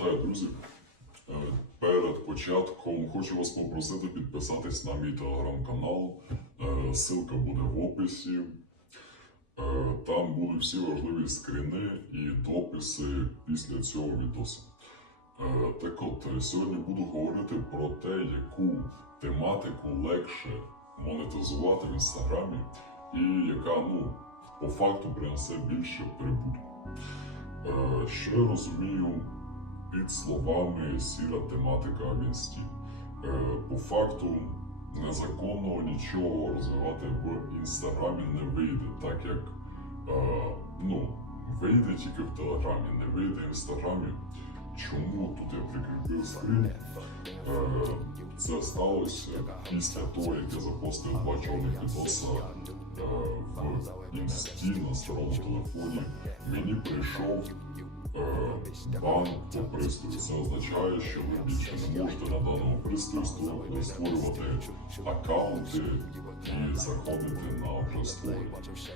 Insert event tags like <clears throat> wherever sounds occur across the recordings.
Вітаю, друзі! Е, Перед початком хочу вас попросити підписатись на мій телеграм-канал. Е, Ссылка буде в описі. Е, Там будуть всі важливі скріни і дописи після цього відосу. Так от, сьогодні буду говорити про те, яку тематику легше монетизувати в інстаграмі, і яка ну, по факту принесе більше прибутку. Що я розумію під словами сіра тематика в? Е, По факту незаконно нічого розвивати в інстаграмі не вийде, так як е, ну, вийде тільки в телеграмі, не вийде в інстаграмі. Чому тут я прикріпив скрін? Е, Це сталося після того, як я запостив два чорних відоса в інсті на старому телефоні. Мені прийшов бан по пристрою. Це означає, що ви більше не можете на даному пристрої створювати аккаунти і заходити на вже.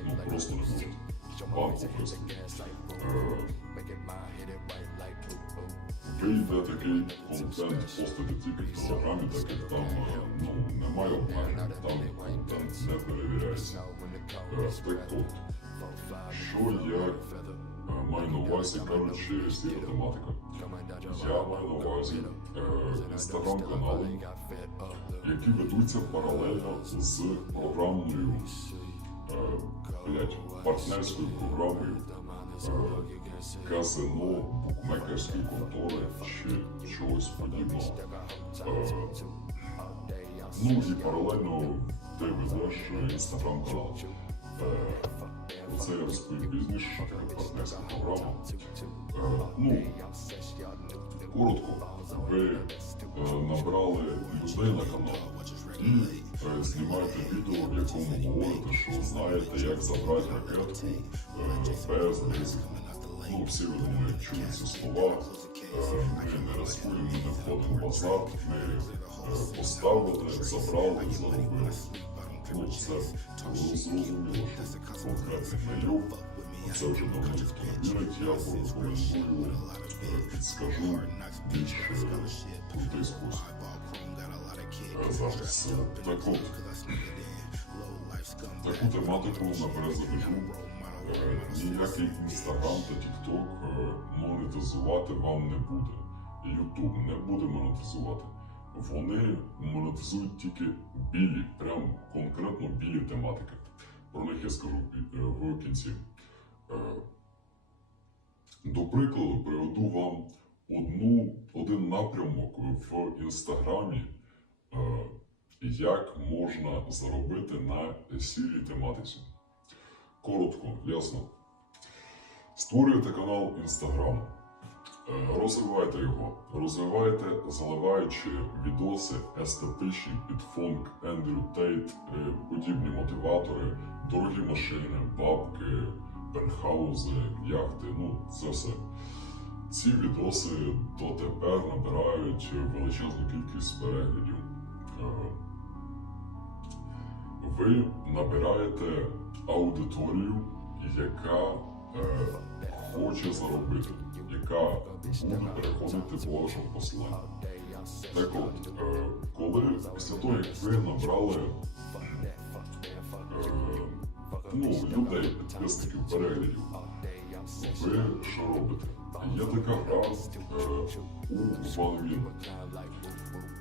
Ну просто не можете. Бан пристрою. Е, Вийде такий контент постати тільки в телеграмі, так як там е, ну, немає обмежень, там контент не перевіряється. Е, Так от, що е, маю на увазі, кажучи, сіра тематика? Я маю на увазі інстаграм-канали, які ведуться паралельно з програмною, е, партнерською програмою е, казино, букмекерської контори чи чогось подібного. Е, Ну і паралельно ти ведеш інстаграм-канал. Е, Це таке партнерська програма. Е, Ну, коротко, ви е, набрали людей на канал і е, знімаєте відео, в якому говорите, що знаєте, як забрати ракетку без ризику. Ну, всі ви думаю, чули ці слова. Ми не рискуємо, ми не входимо в азарт, ми поставили, забрали, заробили. Ну, це зрозуміло, що конкретний майор. Це вже давно ніхто не вірить, я порекомендую, е, підскажу більш е, крутий спосіб. Е, Зараз е, так от, таку тематику наперед забіжу. Ніякий інстаграм та тікток монетизувати вам не буде. Ютуб не буде монетизувати. Вони монетизують тільки білі, прям конкретно білі тематики. Про них я скажу е, в кінці. Е, До прикладу, приведу вам одну, один напрямок в інстаграмі, е, як можна заробити на сірій тематиці. Коротко, ясно. Створюєте канал Instagram. Е, Розвивайте його. Розвивайте, заливаючи відоси естетичні під фонк Ендрю Тейт, е, подібні мотиватори, дорогі машини, бабки, пентхаузи, яхти. Ну, це все. Ці відоси дотепер набирають величезну кількість переглядів. Е, ви набираєте аудиторію, яка е, хоче заробити, яка буде переходити по вашому посиланню. Так от, е, коли після того, як ви набрали е, ну, людей, підписників, переглядів, ви що робите? Є така гра е, у Ванвін.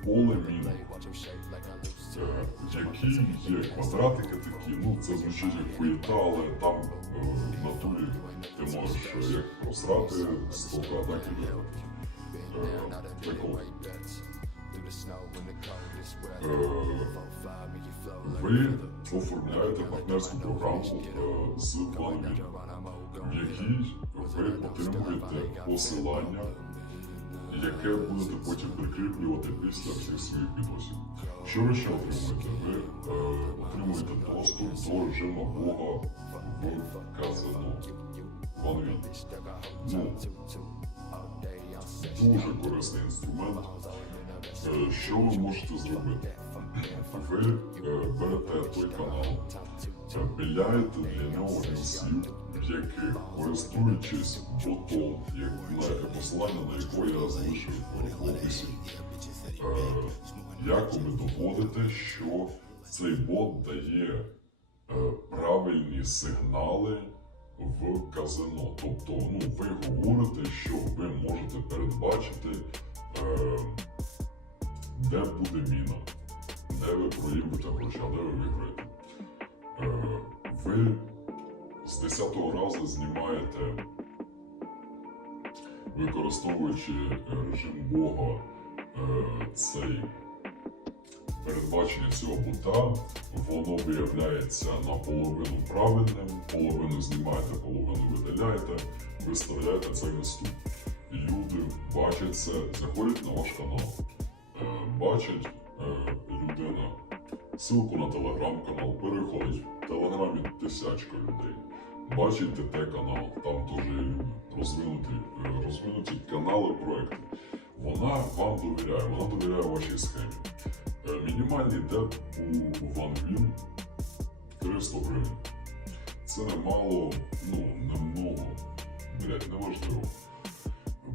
Поле міни. Е, які є квадратики такі, ну це звучить як хуєта, але там е, в натурі ти можеш е, як просрати 100 так і. Е, е, ви оформляєте партнерську програму з планом, в якій ви отримуєте посилання, яке будете потім прикріплювати після всіх своїх відосів. Що ви ще отримуєте? Ви е, отримуєте доступ до режиму Бога в казино. Ну, дуже корисний інструмент. Що ви можете зробити? Ви е, берете той канал, пиляєте для нього рілсів, в яких користуючись ботом, як посилання на якого я залишив в описі, як ви доводите, що цей бот дає е, правильні сигнали в казино. Тобто, ну, ви говорите, що ви можете передбачити, е, де буде міна, де ви проїбете гроші, а де ви виграєте. Ви з 10-го разу знімаєте, використовуючи е, режим Бога, е, цей передбачення цього бута, воно виявляється наполовину правильним, половину знімаєте, половину видаляєте, виставляєте це на ступ. І люди бачать це, заходять на ваш канал, е, бачать людина ссылку на телеграм-канал, переходить в телеграмі тисячка людей. Бачить ТТ канал, там люди, розвинуті, е, розвинуті канали, проекти. Вона вам довіряє, вона довіряє вашій схемі. Е, Мінімальний деп у Вангвін 300 гривень. Це немало, ну, немного, блять, неважливо.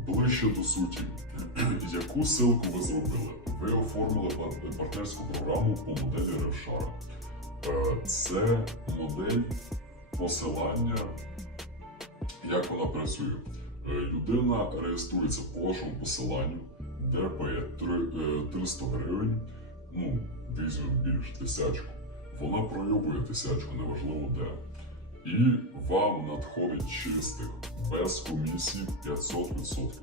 Ближче до суті, <clears throat> яку ссылку ви зробили? Ви оформили партнерську програму по моделі Ревшара. Е, Це модель посилання, як вона працює. Е, Людина реєструється по вашому посиланню, дерпає три- е, 300 гривень, ну, візьмемо більш тисячку. Вона пройобує тисячку, неважливо де. І вам надходить чистих без комісії 500%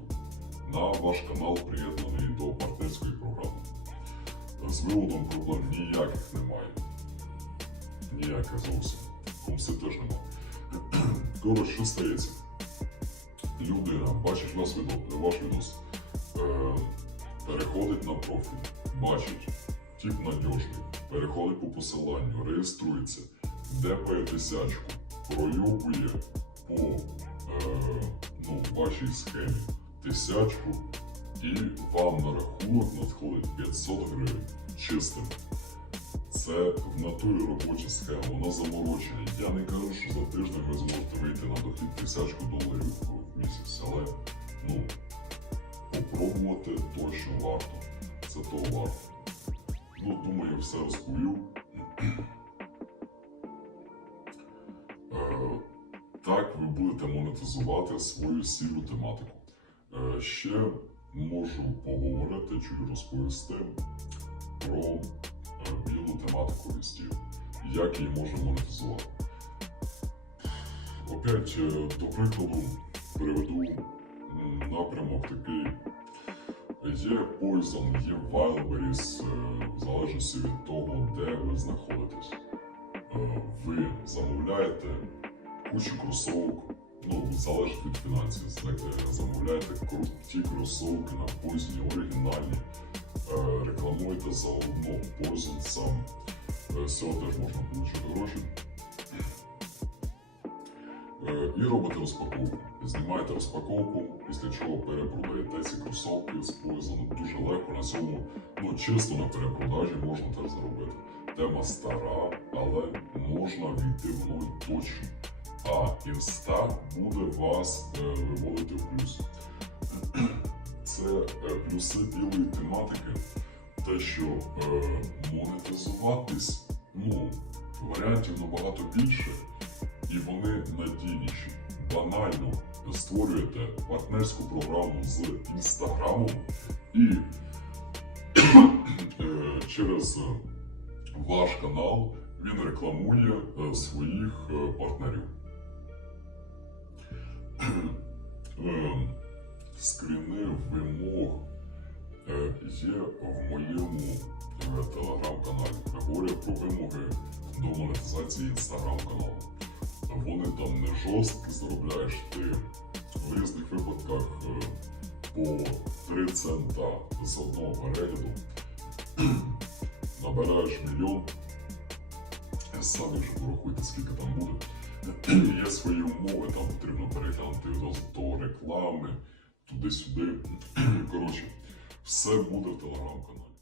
на ваш канал приєднаний. З проблем ніяких немає. Ніяких зовсім. Комси теж немає. Коротше, <clears throat> що стається? Людина бачить вас відос, ваш відос, е, переходить на профіль, бачить, тип надіжний, переходить по посиланню, реєструється, депає тисячку, пройобує по е, ну, вашій схемі тисячку, і вам на рахунок надходить 500 гривень чистим. Це в натурі робоча схема, вона заморочена. Я не кажу, що за тиждень ви зможете вийти на дохід тисячку доларів в місяць, але ну, попробувати точно варто. Це того варто. Ну, думаю, все розповів. Е, Так ви будете монетизувати свою сіру тематику. Е, Ще можу поговорити чи розповісти про е, білу тематику листів, як її можна монетизувати. Опять, е, до прикладу, приведу напрямок такий. Є Poison, є Wildberries, е, в залежності від того, де ви знаходитесь. Ви замовляєте кучу кросовок, ну, залежить від фінансів. Замовляєте круті кросовки на Poison, оригінальні, е, рекламуєте заодно Poison сам. Е, З цього теж можна отримати гроші. І робите розпаковку. Знімаєте розпаковку, після чого перепродаєте ці кросовки з Poison дуже легко. На цьому ну, чисто на перепродажі можна теж заробити. Тема стара, але можна війти в нуль точно. А інста буде вас е, виводити в плюс. <clears throat> Це е, плюси білої тематики, те, що е, монетизуватись, ну, варіантів набагато більше, і вони надійніші. Банально створюєте партнерську програму з інстаграмом і <clears throat> е, через ваш канал він рекламує е, своїх е, партнерів. Е, Скріни вимог є в моєму е, телеграм-каналі. Говорять про вимоги до монетизації інстаграм-каналу. Вони там не жорсткі, заробляєш ти в різних випадках е, по 3 цента з одного перегляду. <clears throat> Набираєш мільйон, самі вже порахуйте, скільки там буде. <clears throat> Є свої умови, там потрібно переглянути до реклами, туди-сюди. <clears throat> Коротше, все буде в телеграм-каналі.